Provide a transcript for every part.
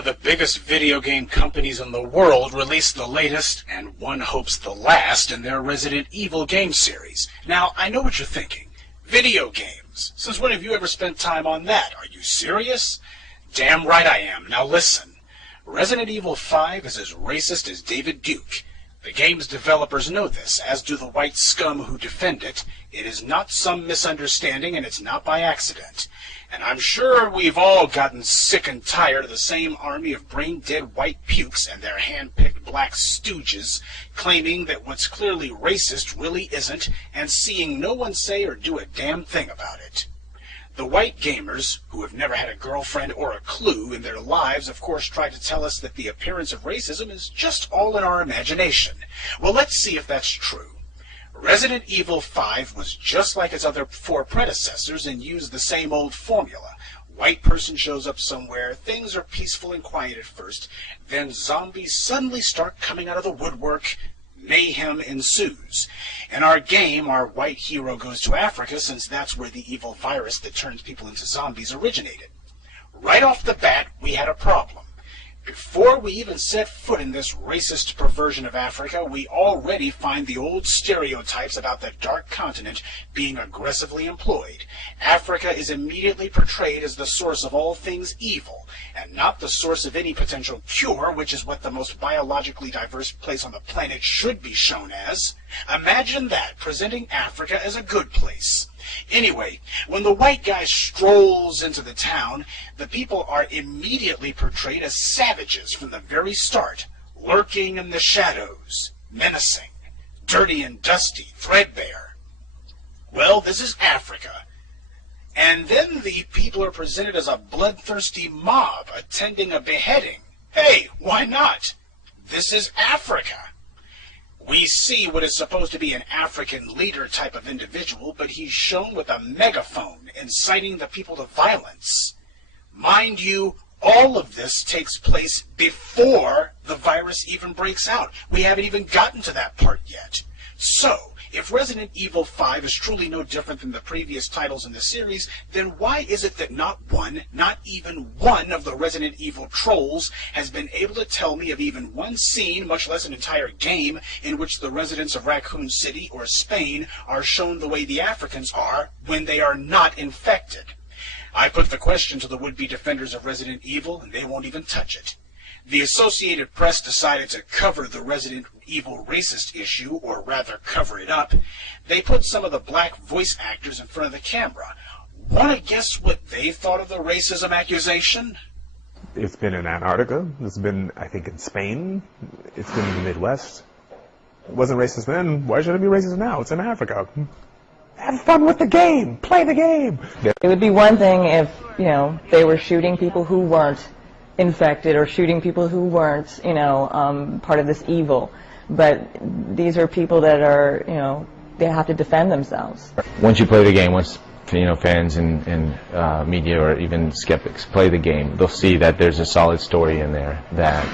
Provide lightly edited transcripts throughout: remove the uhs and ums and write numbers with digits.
of the biggest video game companies in the world released the latest, and one hopes the last, in their Resident Evil game series. Now, I know what you're thinking. Video games. Since when have you ever spent time on that? Are you serious? Damn right I am. Now listen. Resident Evil 5 is as racist as David Duke. The game's developers know this, as do the white scum who defend it. It is not some misunderstanding, and it's not by accident. And I'm sure we've all gotten sick and tired of the same army of brain-dead white pukes and their hand-picked black stooges claiming that what's clearly racist really isn't, and seeing no one say or do a damn thing about it. The white gamers, who have never had a girlfriend or a clue in their lives, of course try to tell us that the appearance of racism is just all in our imagination. Well, let's see if that's true. Resident Evil 5 was just like its other four predecessors and used the same old formula. White person shows up somewhere, things are peaceful and quiet at first, then zombies suddenly start coming out of the woodwork, mayhem ensues. In our game, our white hero goes to Africa since that's where the evil virus that turns people into zombies originated. Right off the bat, we had a problem. Before we even set foot in this racist perversion of Africa, we already find the old stereotypes about the dark continent being aggressively employed. Africa is immediately portrayed as the source of all things evil, and not the source of any potential cure, which is what the most biologically diverse place on the planet should be shown as. Imagine that, presenting Africa as a good place. Anyway, when the white guy strolls into the town, the people are immediately portrayed as savages from the very start, lurking in the shadows, menacing, dirty and dusty, threadbare. Well, this is Africa. And then the people are presented as a bloodthirsty mob attending a beheading. Hey, why not? This is Africa. We see what is supposed to be an African leader type of individual, but he's shown with a megaphone, inciting the people to violence. Mind you, all of this takes place before the virus even breaks out. We haven't even gotten to that part yet. So, if Resident Evil 5 is truly no different than the previous titles in the series, then why is it that not even one of the Resident Evil trolls has been able to tell me of even one scene, much less an entire game, in which the residents of Raccoon City or Spain are shown the way the Africans are when they are not infected? I put the question to the would-be defenders of Resident Evil, and they won't even touch it. The Associated Press decided to cover the Resident Evil racist issue, or rather cover it up. They put some of the black voice actors in front of the camera. Want to guess what they thought of the racism accusation? It's been in Antarctica. It's been, I think, in Spain. It's been in the Midwest. It wasn't racist then. Why should it be racist now? It's in Africa. Have fun with the game. Play the game. It would be one thing if, they were shooting people who weren't infected or shooting people who weren't, part of this evil. But these are people that are, they have to defend themselves. Once you play the game, once fans and media or even skeptics play the game, they'll see that there's a solid story in there that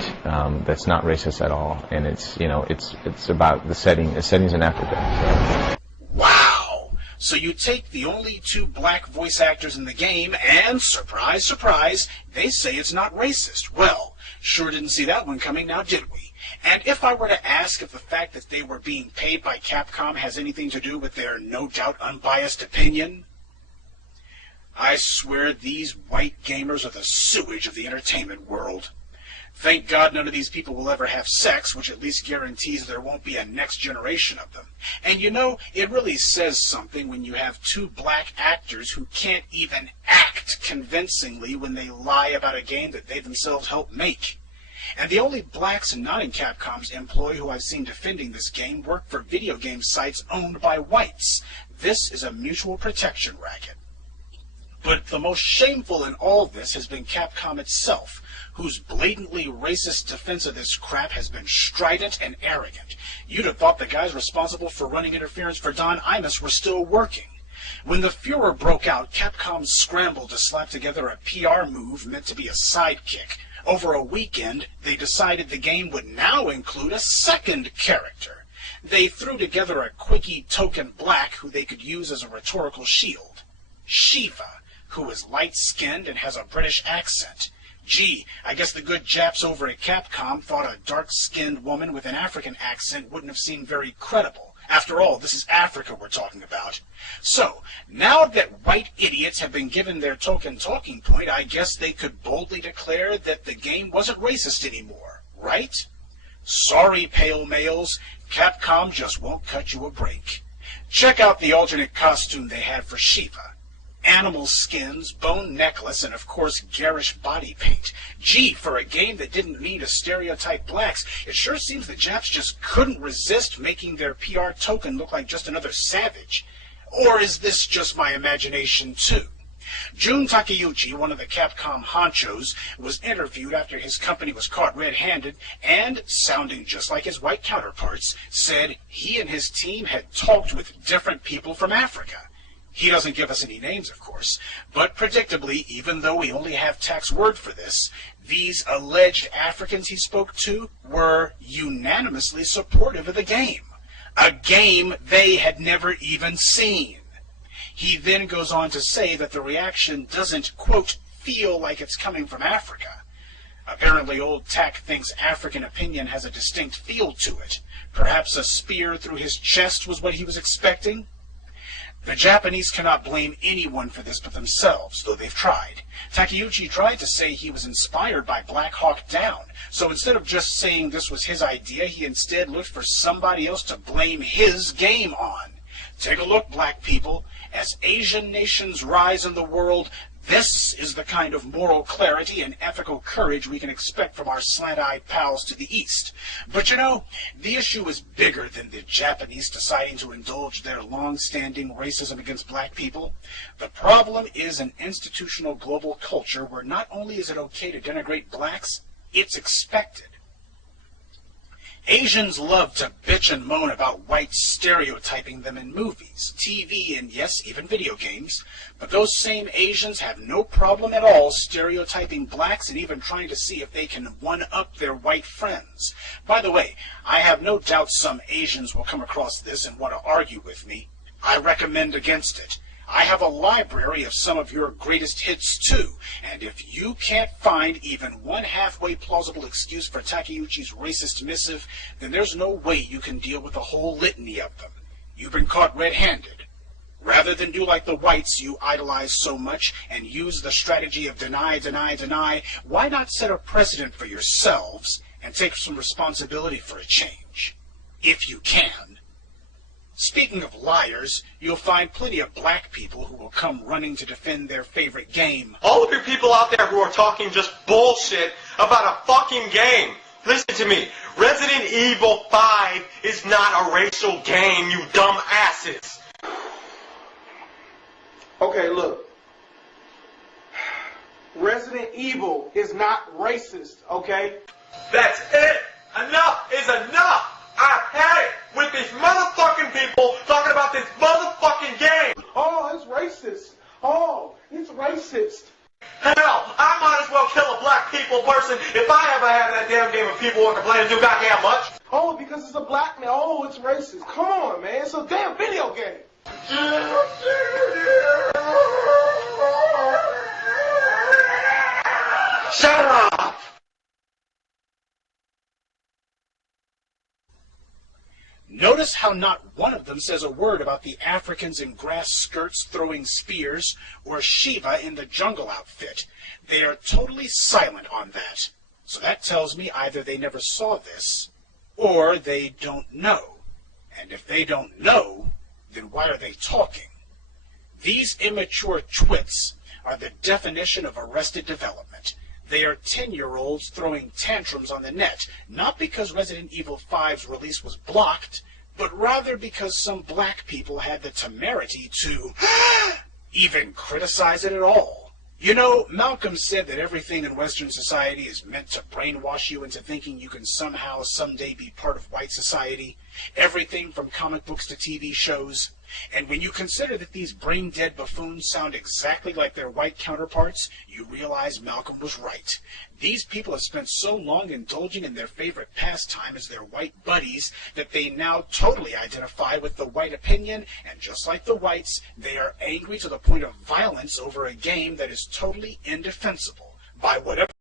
that's not racist at all, and it's about the setting. The setting's in Africa. So. Wow! So you take the only two black voice actors in the game, and surprise, surprise, they say it's not racist. Well, sure didn't see that one coming, now did we? And if I were to ask if the fact that they were being paid by Capcom has anything to do with their no doubt unbiased opinion, I swear these white gamers are the sewage of the entertainment world. Thank God none of these people will ever have sex, which at least guarantees there won't be a next generation of them. And it really says something when you have two black actors who can't even act convincingly when they lie about a game that they themselves helped make. And the only blacks not in Capcom's employ who I've seen defending this game work for video game sites owned by whites. This is a mutual protection racket. But the most shameful in all this has been Capcom itself, whose blatantly racist defense of this crap has been strident and arrogant. You'd have thought the guys responsible for running interference for Don Imus were still working. When the furor broke out, Capcom scrambled to slap together a PR move meant to be a sidekick. Over a weekend, they decided the game would now include a second character. They threw together a quickie token black who they could use as a rhetorical shield. Shiva, who is light-skinned and has a British accent. Gee, I guess the good Japs over at Capcom thought a dark-skinned woman with an African accent wouldn't have seemed very credible. After all, this is Africa we're talking about. So, now that white idiots have been given their token talking point, I guess they could boldly declare that the game wasn't racist anymore, right? Sorry, pale males, Capcom just won't cut you a break. Check out the alternate costume they had for Shiva. Animal skins, bone necklace, and of course garish body paint. Gee, for a game that didn't mean to stereotype blacks, it sure seems the Japs just couldn't resist making their PR token look like just another savage. Or is this just my imagination too? Jun Takeuchi, one of the Capcom honchos, was interviewed after his company was caught red-handed and, sounding just like his white counterparts, said he and his team had talked with different people from Africa. He doesn't give us any names, of course, but predictably, even though we only have Tak's word for this, these alleged Africans he spoke to were unanimously supportive of the game. A game they had never even seen. He then goes on to say that the reaction doesn't, quote, feel like it's coming from Africa. Apparently old Tak thinks African opinion has a distinct feel to it. Perhaps a spear through his chest was what he was expecting? The Japanese cannot blame anyone for this but themselves, though they've tried. Takeuchi tried to say he was inspired by Black Hawk Down, so instead of just saying this was his idea, he instead looked for somebody else to blame his game on. Take a look, black people. As Asian nations rise in the world, this is the kind of moral clarity and ethical courage we can expect from our slant-eyed pals to the east. But you know, the issue is bigger than the Japanese deciding to indulge their long-standing racism against black people. The problem is an institutional global culture where not only is it okay to denigrate blacks, it's expected. Asians love to bitch and moan about whites stereotyping them in movies, TV, and yes, even video games. But those same Asians have no problem at all stereotyping blacks and even trying to see if they can one-up their white friends. By the way, I have no doubt some Asians will come across this and want to argue with me. I recommend against it. I have a library of some of your greatest hits too, and if you can't find even one halfway plausible excuse for Takeuchi's racist missive, then there's no way you can deal with the whole litany of them. You've been caught red-handed. Rather than do like the whites you idolize so much and use the strategy of deny, deny, deny, why not set a precedent for yourselves and take some responsibility for a change? If you can. Speaking of liars, you'll find plenty of black people who will come running to defend their favorite game. All of you people out there who are talking just bullshit about a fucking game, listen to me. Resident Evil 5 is not a racial game, you dumb asses. Okay, look. Resident Evil is not racist, okay? That's it! Enough is enough! I've had it with these motherfucking people talking about this motherfucking game! Oh, it's racist. Oh, it's racist. Hell, I might as well kill a black people person if I ever have that damn game of people want to complain too goddamn much. Oh, because it's a black man. Oh, it's racist. Come on, man. It's a damn video game. Shut up! Notice how not one of them says a word about the Africans in grass skirts throwing spears or Shiva in the jungle outfit. They are totally silent on that. So that tells me either they never saw this or they don't know. And if they don't know, then why are they talking? These immature twits are the definition of arrested development. They are 10-year-olds throwing tantrums on the net, not because Resident Evil 5's release was blocked, but rather because some black people had the temerity to even criticize it at all. You know, Malcolm said that everything in Western society is meant to brainwash you into thinking you can somehow, someday be part of white society. Everything from comic books to TV shows. And when you consider that these brain-dead buffoons sound exactly like their white counterparts, you realize Malcolm was right. These people have spent so long indulging in their favorite pastime as their white buddies that they now totally identify with the white opinion, and just like the whites, they are angry to the point of violence over a game that is totally indefensible by whatever